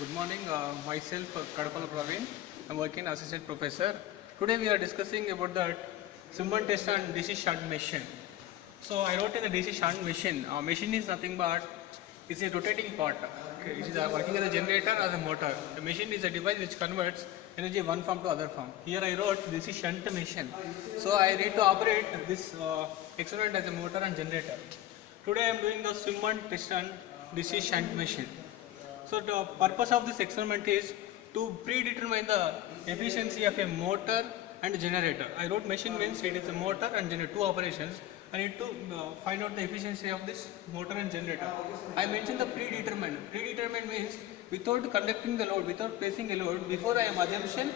Good morning. Myself, Kadapala Praveen. I'm working as assistant professor. Today we are discussing about the Simon test and DC shunt machine. So I wrote in the DC shunt machine. Machine is nothing but it's a rotating part. Okay, it is working as a generator or a motor. The machine is a device which converts energy one form to other form. Here I wrote DC shunt machine. So I need to operate this experiment as a motor and generator. Today I am doing the Simon test and DC shunt machine. So the purpose of this experiment is to predetermine the efficiency of a motor and generator. I wrote machine means it is a motor and generator, two operations. I need to find out the efficiency of this motor and generator. I mentioned the predetermined. Predetermined means without conducting the load, without placing a load, before I am assumption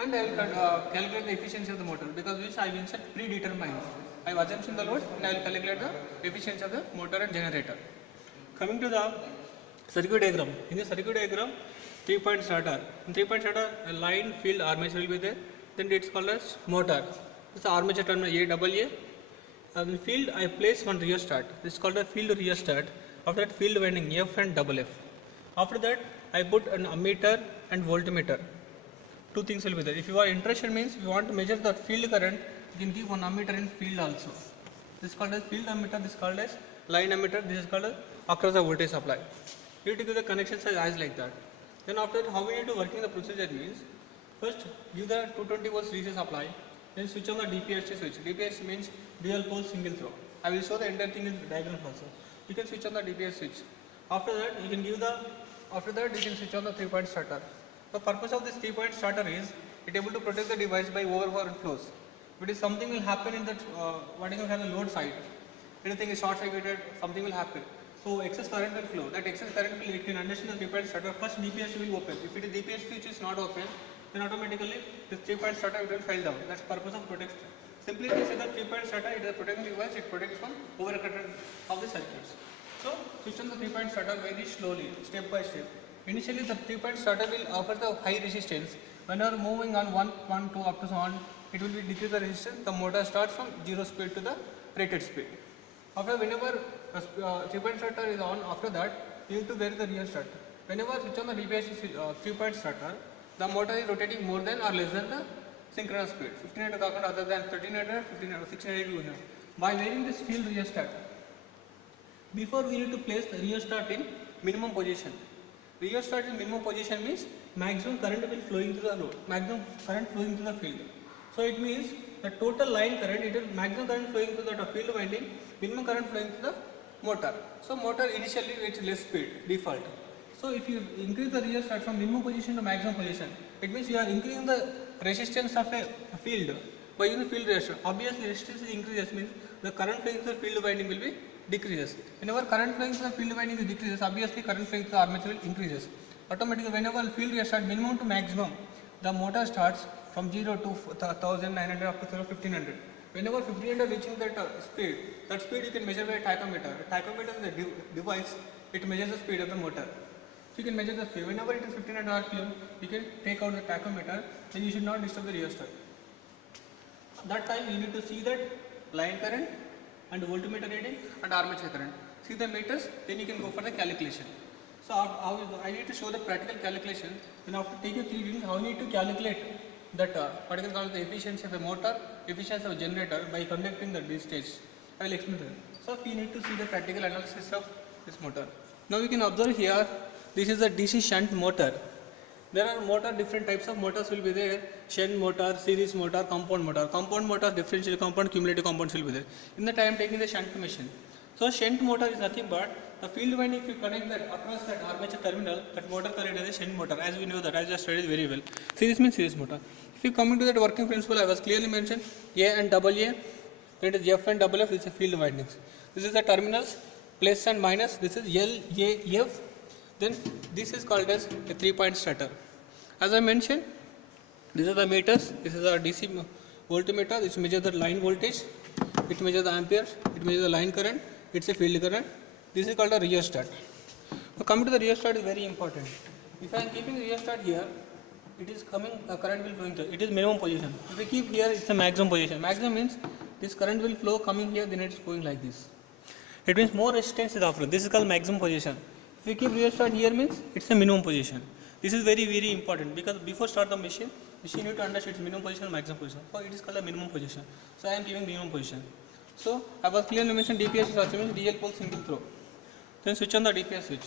and I will calculate the efficiency of the motor, because which I mentioned predetermined. I have assumption the load and I will calculate the efficiency of the motor and generator. Coming to the circuit diagram. In the circuit diagram, 3-point starter. In 3-point starter, a line, field, armature will be there. Then it's called as motor. This is the armature terminal A. In the field, I place one rheostat. This is called a field rheostat. After that, field winding F and double F. After that, I put an ammeter and voltmeter. Two things will be there. If you are interested, means if you want to measure the field current, you can give one ammeter in field also. This is called as field ammeter. This is called as line ammeter. This is called as across the voltage supply. You need to give the connections as like that. Then after that, how we need to working the procedure means, first give the 220 volts DC supply, then switch on the DPST switch. DPST means dual pole single throw. I will show the entire thing in the diagram also. You can switch on the DPS switch. After that, you can switch on the 3-point starter. The purpose of this 3-point starter is it able to protect the device by overflow flows. If it is something will happen in the what you have the load side, anything is short circuited, something will happen. So excess current will flow. That excess current will, it can understand the 3-point starter. First DPS will open. If it is DPS switch is not open, then automatically this 3-point starter will fall down. That's the purpose of protection. Simply to say that 3-point starter, it is a protecting device. It protects from overcurrent of the circuits. So switch on the 3-point starter very slowly, step by step. Initially the 3-point starter will offer the high resistance. When you are moving on 1, 1, 2 up to so on, it will be decrease the resistance. The motor starts from 0 speed to the rated speed. After whenever 3-point starter is on, after that you need to vary the rheostat. Whenever switch on the DPS 3-point starter, the motor is rotating more than or less than the synchronous speed. 1500 other than 1300, 1500, 1600. By varying this field rheostat, before we need to place the rheostat in minimum position. Rheostat in minimum position means maximum current will flowing to the load, maximum current flowing to the field. So it means the total line current, it is maximum current flowing to the field winding, minimum current flowing to the motor. So motor initially it's less speed, default. So if you increase the rheostat from minimum position to maximum position, it means you are increasing the resistance of a field by using field rheostat. Obviously resistance increases means the current flowing to the field winding will be decreases. Whenever current flowing to the field winding is decreases, obviously current flowing to the armature will increases. Automatically whenever field rheostat minimum to maximum, the motor starts from 0 to 1900 up to 1500. Whenever 1500 reaching that speed, that speed you can measure by a tachometer. A tachometer is a device, it measures the speed of the motor. So you can measure the speed. Whenever it is 1500 RPM, you can take out the tachometer, then you should not disturb the rheostat. That time you need to see that line current and voltmeter reading and armature current. See the meters, then you can go for the calculation. So I need to show the practical calculation. Then after taking 3 readings, how you need to calculate that what is called the efficiency of a motor, efficiency of a generator by conducting the DC stage. I will explain that. So we need to see the practical analysis of this motor. Now we can observe here, this is a DC shunt motor. There are different types of motors will be there. Shunt motor, series motor, compound motor. Compound motor, differential compound, cumulative compounds will be there. In that I am taking the shunt machine. So shunt motor is nothing but the field winding, if you connect that across that armature terminal, that motor current is a shunt motor. As we know that, I just studied very well. Series means series motor. If you come into that working principle, I was clearly mentioned A and double A. Then it is F and double F. This is a field windings. This is the terminals, plus and minus. This is L, A, F. Then this is called as a 3-point starter. As I mentioned, these are the meters. This is our DC voltmeter. This measures the line voltage. It measures the amperes. It measures the line current. It's a field current. This is called a rheostat. Now coming to the rheostat is very important. If I am keeping the rheostat here, it is coming, current will flowing to it is minimum position. If we keep here, it's a maximum position. Maximum means this current will flow coming here, then it is flowing like this. It means more resistance is offered. This is called maximum position. If we keep rheostat here means it's a minimum position. This is very, very important because before start the machine need to understand its minimum position and maximum position. So it is called a minimum position. So I am giving minimum position. So I was clearly mentioned DPS is also means DL pole single throw. Then switch on the DPS switch.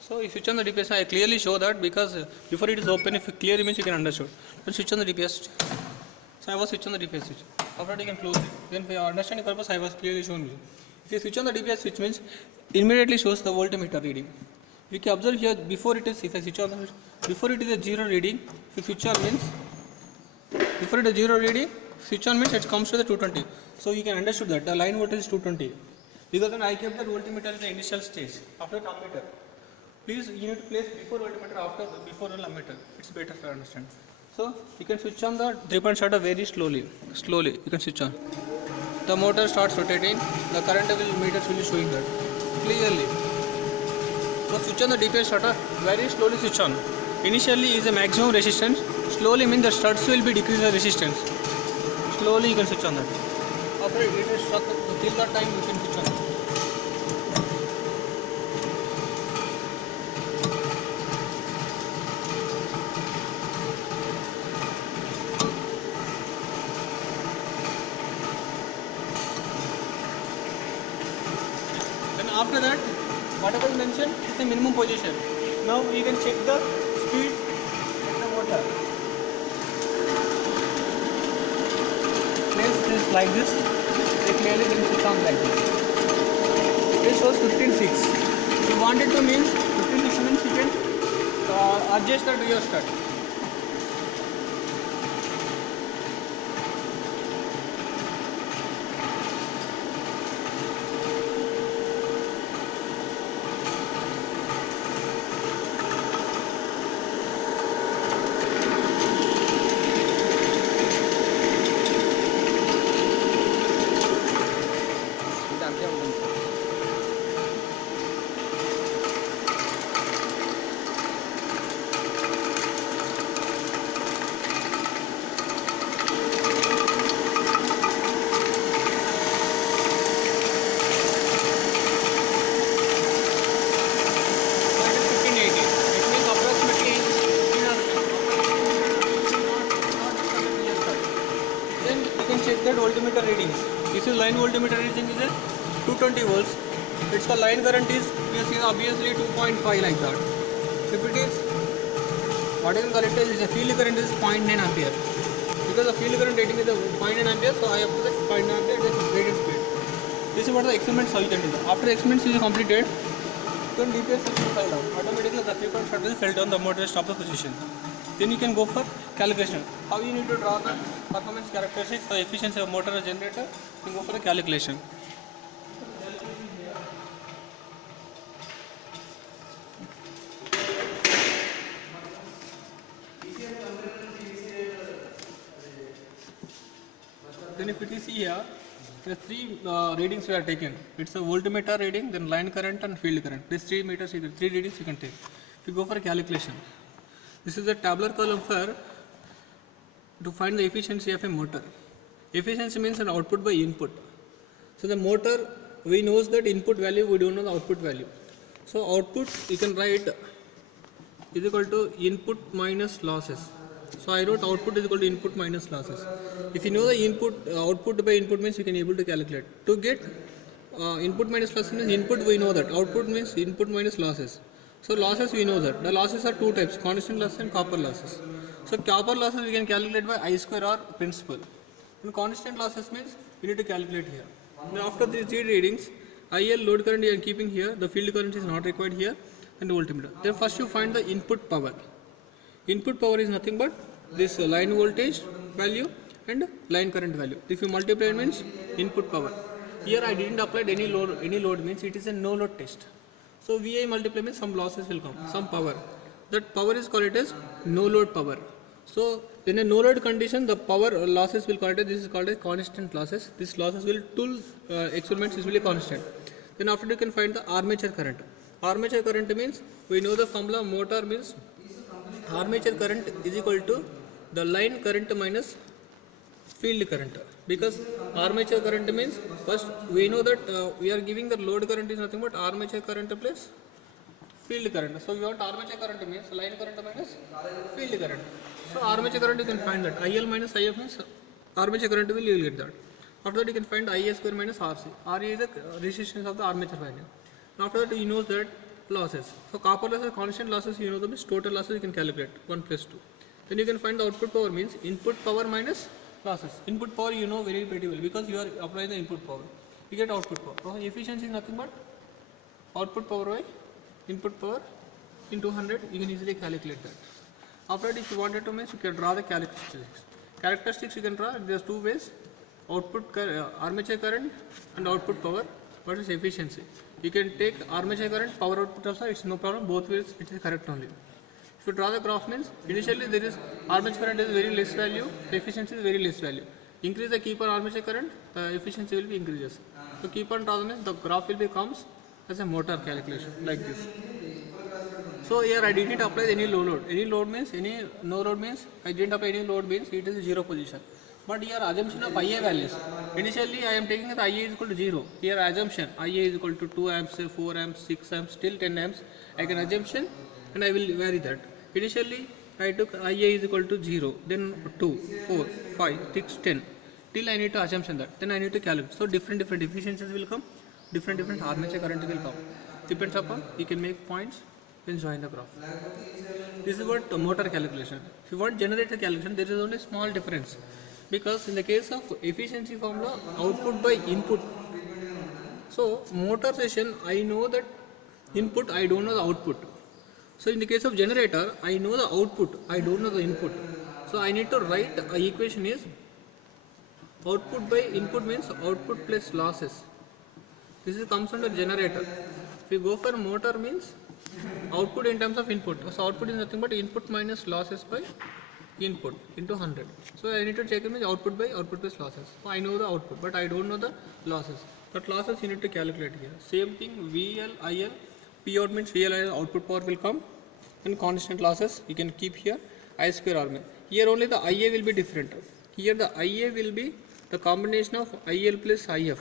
So if you switch on the DPS, I clearly show that because before it is open, if you clear means you can understand. Then switch on the DPS switch. So I was switch on the DPS switch. After that you can close it. Then for your understanding purpose, I was clearly shown you. If you switch on the DPS switch means immediately shows the voltmeter reading. You can observe here before it is, if I switch on the switch, before it is a 0 reading, if you switch on means, before it is 0 reading, switch on means it comes to the 220. So you can understand that the line voltage is 220. Because when I kept that voltmeter in the initial stage, after the ammeter, please you need to place before voltmeter, after before the ammeter. It's better to understand. So you can switch on the 3-point shutter very slowly. Slowly you can switch on. The motor starts rotating. The current meters will be showing that clearly. So switch on the DPS shutter very slowly. Switch on. Initially is a maximum resistance. Slowly means the studs will be decrease the resistance. Slowly you can switch on that. After it is struck till that time you can switch on. Then after that, whatever is mentioned is the minimum position. Now you can check the speed of the motor. Place this like this. They clearly can switch on like this. This shows 15.6. If you want it to means 15.6 means you can adjust the rheostat. That voltmeter readings. This is line voltmeter reading is a 220 volts. Its the line current is obviously 2.5 like that. If it is what is correct is the field current is 0.9 ampere. Because the field current rating is a 0.9 ampere, so I have to set 0.9 ampere at the rated speed. This is what the experiments how you can do. After experiments is completed, then DPS will fall down. Automatically the 3-point shutter will fall down, the motor will stop the position. Then you can go for calculation. How you need to draw the performance characteristics, the efficiency of motor or generator, you can go for the calculation. Then if you see here, there are 3 readings we are taking. It's a voltmeter reading, then line current and field current. These 3 meters, 3 readings you can take. If you go for a calculation, this is a tabular column for to find the efficiency of a motor. Efficiency means an output by input. So the motor, we knows that input value, we don't know the output value. So output you can write is equal to input minus losses. So I wrote output is equal to input minus losses. If you know the input, output by input means you can able to calculate. To get input minus losses means input we know that. Output means input minus losses. So losses we know that. The losses are 2 types, constant losses and copper losses. So copper losses we can calculate by I square or principal. And constant losses means we need to calculate here. Now after these 3 readings, IL load current you are keeping here, the field current is not required here, and the voltmeter. Then first you find the input power. Input power is nothing but this line voltage value and line current value. If you multiply it means input power. Here I didn't apply any load means it is a no load test. So VI multiply means some losses will come, some power. That power is called as no load power. So in a no load condition, the power losses will called as, this is called as constant losses. These losses will tool experiments is really constant. Then after you can find the armature current. Armature current means we know the formula motor means armature current is equal to the line current minus field current. Because armature current means first we know that we are giving the load current is nothing but armature current plus field current. So you want armature current means line current minus field current. So armature current you can find that IL minus IF means armature current you will get that. After that you can find IA square minus RC. RE is the resistance of the armature winding. After that you know that losses. So copper losses, constant losses you know the means total losses you can calculate 1 plus 2. Then you can find the output power means input power minus losses. Input power you know very pretty well because you are applying the input power. You get output power. So efficiency is nothing but output power by input power into 100. You can easily calculate that. After that, if you wanted to means you can draw the characteristics. Characteristics you can draw. There's two ways: output armature current and output power. What is efficiency? You can take armature current, power output also. It's no problem. Both ways it is correct only. If you draw the graph means initially there is armature current is very less value. The efficiency is very less value. Increase the keep on armature current, the efficiency will be increases. So keep on draw means the graph will becomes as a motor calculation like this. So here I didn't apply any load. Any load means no load means I didn't apply any load means it is zero position. But here assumption of IA values. Initially I am taking that IA is equal to 0. Here assumption IA is equal to 2 amps, 4 amps, 6 amps, till 10 amps. I can assumption and I will vary that. Initially I took IA is equal to 0, then 2, 4, 5, 6, 10. Till I need to assumption that. Then I need to calculate. So different efficiencies will come. Different armature current will come. Depends upon you can make points. Then join the graph. This is what motor calculation. If you want generator calculation, there is only small difference because in the case of efficiency formula, output by input. So motor session, I know that input, I don't know the output. So in the case of generator, I know the output, I don't know the input. So I need to write a equation is output by input means output plus losses. This is comes under generator. If you go for motor means output in terms of input. So output is nothing but input minus losses by input into 100. So I need to check means output by output plus losses. So I know the output but I don't know the losses. But losses you need to calculate here. Same thing VL, IL. P out means VL, IL output power will come and constant losses you can keep here I square R. Here only the IA will be different. Here the IA will be the combination of IL plus IF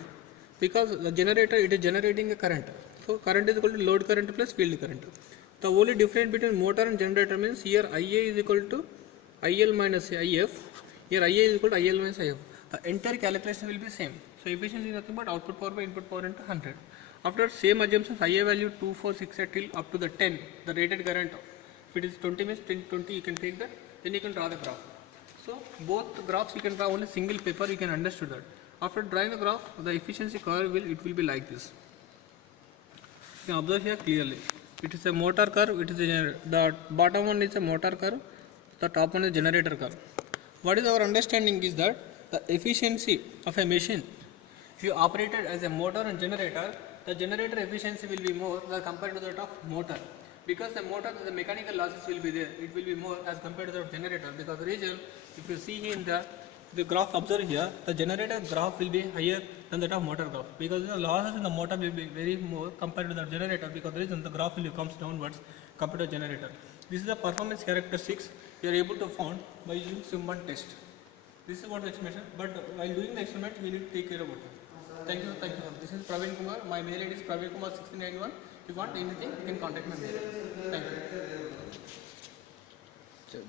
because the generator it is generating a current. So current is equal to load current plus field current. The only difference between motor and generator means here IA is equal to IL minus IF. Here IA is equal to IL minus IF. The entire calculation will be same. So efficiency is nothing but output power by input power into 100. After same assumptions, IA value 2, 4, 6 till up to the 10, the rated current. If it is 20 means 10, 20 you can take that. Then you can draw the graph. So both graphs you can draw only single paper. You can understand that. After drawing the graph, the efficiency curve will be like this. You can observe here clearly. It is a motor curve. It is the bottom one is a motor curve. The top one is generator curve. What is our understanding is that the efficiency of a machine, if you operate it as a motor and generator, the generator efficiency will be more as compared to that of motor. Because the motor, the mechanical losses will be there. It will be more as compared to the generator. Because the reason, if you see here in the graph observed here, the generator graph will be higher than that of motor graph because the losses in the motor will be very more compared to the generator because the reason the graph will comes downwards compared to the generator. This is the performance characteristics you are able to found by using Schumann test. This is what the explanation, but while doing the experiment we need to take care about it. Thank you. This is Praveen Kumar. My mail ID is praveenkumar1691. If you want anything, you can contact my mail. Thank you.